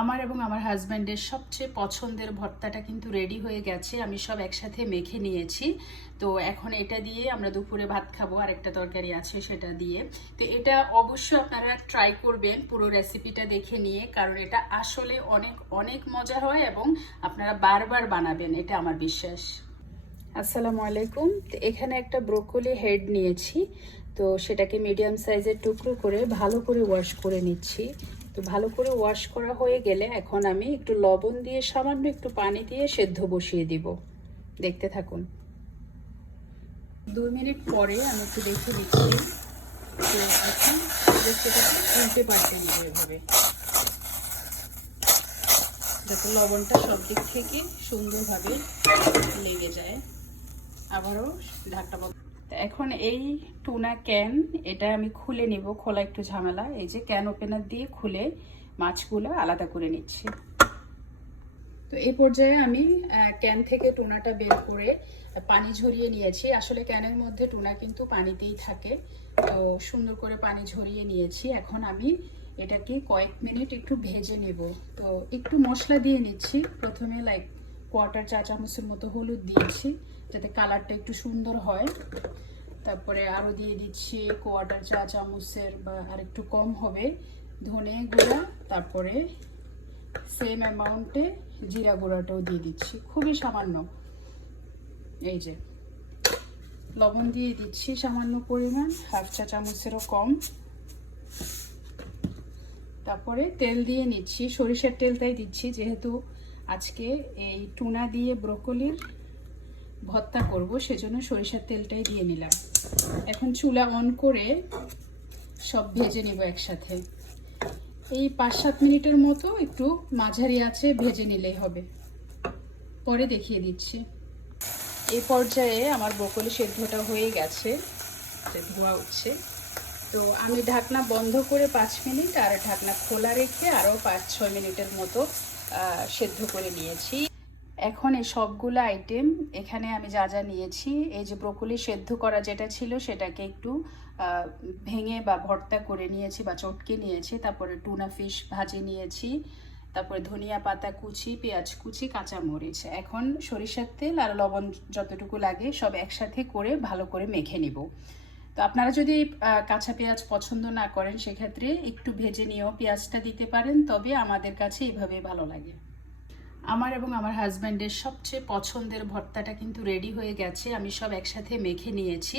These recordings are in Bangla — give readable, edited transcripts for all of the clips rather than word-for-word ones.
আমার এবং আমার হাজব্যান্ডের সবচেয়ে পছন্দের ভর্তাটা কিন্তু রেডি হয়ে গেছে। আমি সব একসাথে মেখে নিয়েছি। তো এখন এটা দিয়ে আমরা দুপুরে ভাত খাবো, আর একটা তরকারি আছে সেটা দিয়ে। তো এটা অবশ্যই আপনারা ট্রাই করবেন পুরো রেসিপিটা দেখে নিয়ে, কারণ এটা আসলে অনেক অনেক মজা হয় এবং আপনারা বারবার বানাবেন, এটা আমার বিশ্বাস। আসসালামু আলাইকুম। তো এখানে একটা ব্রোকলি হেড নিয়েছি, তো সেটাকে মিডিয়াম সাইজের টুকরো করে ভালো করে ওয়াশ করে নিচ্ছি। তো ভালো করে ওয়াশ করা হয়ে গেলে এখন আমি একটু লবণ দিয়ে সামান্য একটু পানি দিয়ে সেদ্ধ বসিয়ে দিব। দেখতে থাকুন। 2 মিনিট পরে আমি একটু দেখে দিচ্ছি। তো এখন সেটা তুলতে পারছেন এভাবে, যাতে লবণটা সব দিক থেকে সুন্দরভাবে লেগে যায়। আবারও ঢাকটা বন্ধ। এখন এই টুনা ক্যান এটা আমি খুলে নিব। খোলা একটু ঝামেলা, এই যে ক্যান ওপেনার দিয়ে খুলে মাছগুলো আলাদা করে নিচ্ছি। তো এই পর্যায়ে আমি ক্যান থেকে টুনাটা বের করে পানি ঝরিয়ে নিয়েছি। আসলে ক্যানের মধ্যে টুনা কিন্তু পানিতেই থাকে, তো সুন্দর করে পানি ঝরিয়ে নিয়েছি। এখন আমি এটাকে কয়েক মিনিট একটু ভেজে নেব। তো একটু মশলা দিয়ে নিচ্ছি। প্রথমে লাইক 1/4 চা চামচের মতো হলুদ দিয়েছি, যাতে কালারটা একটু সুন্দর হয়। তারপরে আরও দিয়ে দিচ্ছি 1/4 চা চামচের বা আর একটু কম হবে ধনে গুঁড়া। তারপরে সেম অ্যামাউন্টে জিরা গুঁড়াটাও দিয়ে দিচ্ছি, খুবই সামান্য। এই যে লবণ দিয়ে দিচ্ছি সামান্য পরিমাণ, 1/2 চা চামচেরও কম। তারপরে তেল দিয়ে নিচ্ছি, সরিষার তেলটাই দিচ্ছি, যেহেতু আজকে এই টুনা দিয়ে ব্রোকলির ভর্তা করব, সেজন্য সরিষার তেলটাই দিয়ে নিলাম। এখন চুলা অন করে সব ভেজে নেব একসাথে। এই 5-7 মিনিটের মতো একটু মাঝারি আঁচে ভেজে নিলেই হবে, পরে দেখিয়ে দিচ্ছি। এই পর্যায়ে আমার ব্রোকলি সেদ্ধটা হয়ে গেছে, ধোয়া উঠছে। তো আমি ঢাকনা বন্ধ করে 5 মিনিট আর ঢাকনা খোলা রেখে আরও 5-6 মিনিটের মতো সেদ্ধ করে নিয়েছি। এখন এই সবগুলো আইটেম এখানে আমি যা যা নিয়েছি, এই যে ব্রোকলি সেদ্ধ করা যেটা ছিল সেটাকে একটু ভেঙে বা ভর্তা করে নিয়েছি বা চটকে নিয়েছি। তারপরে টুনা ফিশ ভাজি নিয়েছি, তারপরে ধনিয়া পাতা কুচি, পেঁয়াজ কুচি, কাঁচামরিচ। এখন সরিষার তেল আর লবণ যতটুকু লাগে সব একসাথে করে ভালো করে মেখে নিব। তো আপনারা যদি কাঁচা পেঁয়াজ পছন্দ না করেন, সেক্ষেত্রে একটু ভেজে নিয়েও পেঁয়াজটা দিতে পারেন, তবে আমাদের কাছে এইভাবে ভালো লাগে। আমার এবং আমার হাজব্যান্ডের সবচেয়ে পছন্দের ভর্তাটা কিন্তু রেডি হয়ে গেছে। আমি সব একসাথে মেখে নিয়েছি।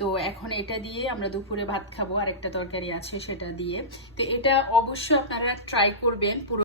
তো এখন এটা দিয়ে আমরা দুপুরে ভাত খাবো, আর একটা তরকারি আছে সেটা দিয়ে। তো এটা অবশ্যই আপনারা ট্রাই করবেন পুরো